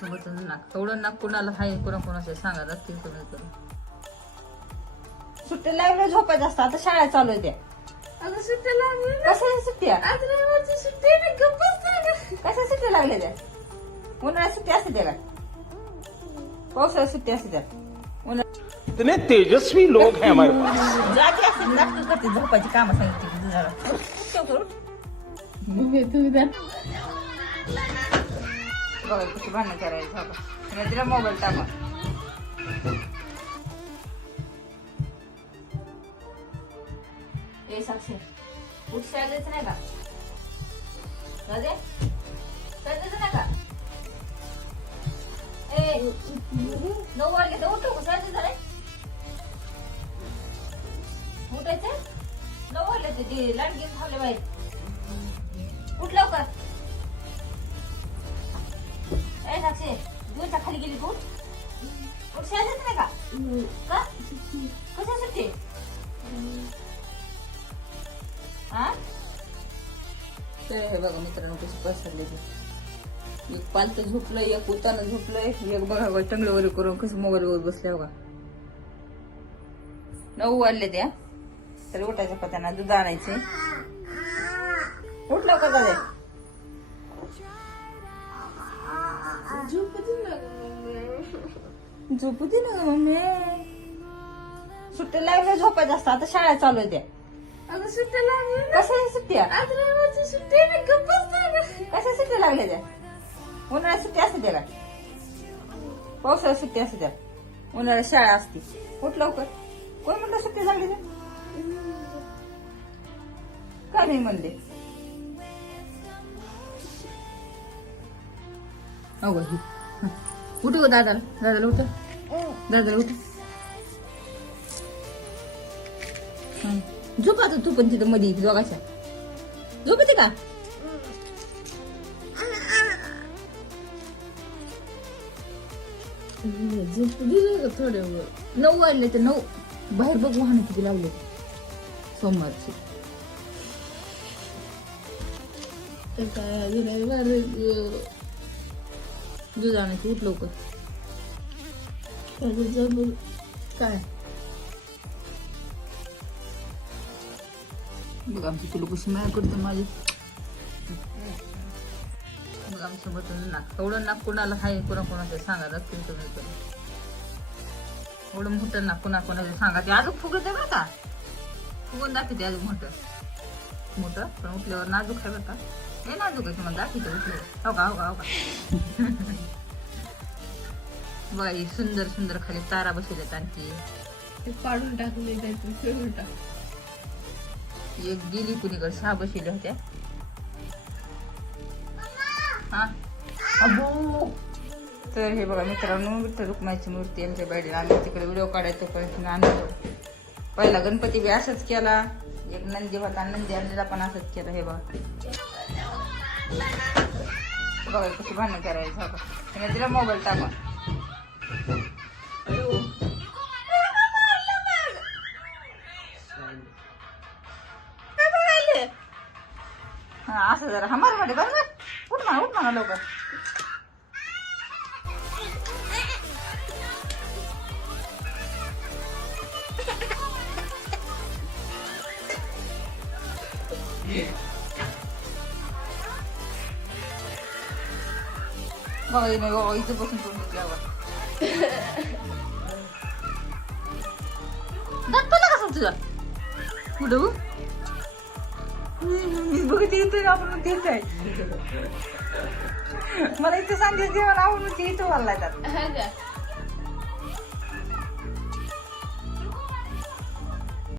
समजून नाक एवढं नाक कुणाला हाय कुणा कुणाचं सांगा नक्की तुम्ही करून सुट्टी लागले झोपायचं असतं. आता शाळा चालू आहे त्या. अगं सुट्ट्या कशा सुट्ट्या? आज रविवारची सुट्टी आहे ना. कशा सुट्ट्या लागल्या त्या? उन्हाळ्यात सुट्टी असते त्या का पावसाळ्यात सुट्टी असते त्या उन्हाळ्यात इतने तेजस्वी लोग हैं हमारे पास. जाते असते नाटकं करते. झोपायची कामं सांगितली की तुझ्याला ठेव करून. मम्मी तुम्ही द्या बघा किती भांडण करायचं झोपा तिला मोबाईल टाका ए साक्षी उठ शाळेच नाही का? राजे शाळेच नाही का? ए नऊ वाजले तर उठू शाळेच झाले. उठायचे? नऊ वाजले ते ती घेऊन थांबले बाहेर. उठ लवकर. ए दूरच्या खाली गेली तू उठ शाळेत नाही का का कशा सुट्टी हा तर हे बघा मित्रांनो कशी पसरले एक पालत झोपलंय एक उतानं झोपलंय एक बघा बघा टंगल्यावर करून कसं मोबाईलवर बसल्या बघा. नऊ वाढले त्या तर उठायचं पत्याना दूध आणायचे उठलं का दादा झोपती ना मम्मी. झोपू दे ना मम्मी? सुट्टी लागल्या झोपायचं असतं. आता शाळा चालू आहे त्या अगं सुट्ट्या लागली ना. कशा सुट्ट्या आज रविवारची सुट्टी आहे ना गप्प बसते ना. कशा सुट्ट्या लागल्या त्या उन्हाळ्यात सुट्टी असते त्याला. पावसाळ्यात सुट्टी असते त्या उन्हाळ्यात शाळा असते. उठ लवकर. कोण म्हणलं सुट्टी लागली त्या का नाही म्हणले? अगो ही. उठ गो दादाला. दादाला उठ दादाला उठ हं. झोप आता तू पण तिथं मध्ये दोघाच्या. झोपते का? थोडे का नऊ वाजले तर नऊ. बाहेर बघ वाहन किती लावले सोमवारची. काय आहे. दूध आणायची उठ लवकर. काय? बघ आमची तुला कशी माया करते माझी. मग आमचं बटन नाक एवढं नाक कुणाला हाय कुणा कुणाचं सांगा नक्की तुम्ही करून. एवढं मोठं नाक कुणा कुणाचं सांगा. ते अजून फुगत आहे बरं का. फुगून दाखवते अजून मोठं. मोठं? पण उठल्यावर नाजूक आहे बरं का. हे नाजूक आहे तुम्हाला दाखवते हो का हो का हो का ही सुंदर सुंदर खाली तारा बसवल्यात आणखी. ते पाडून टाकले त्यातून फिरून टाक एक गेली कुणीकडे सहा बसवल्या होत्या. हा. अबो! तर हे बघा मित्रांनो विठ्ठल रुक्माईची मूर्ती आमच्या बाईला आम्ही तिकडे व्हिडिओ काढायचो पण आणलो. पहिला गणपती बी असंच केला. एक नंदी होता नंदी आणलेला पण असंच केला हे बघा. बघा कशी भांडण करायचं बघा तिला मोबाईल टाकून हा असं जरा. हमारमध्ये बरं उठ म्हणा उठ म्हणा लवकर. बघा हिने बघा इथं बसून करून घेतल्यावर दात पडला कसं तुझा कुठं मी बघते इथं आपण तेच आहे मला इथं सांगते जेवण आवडून इथं हा का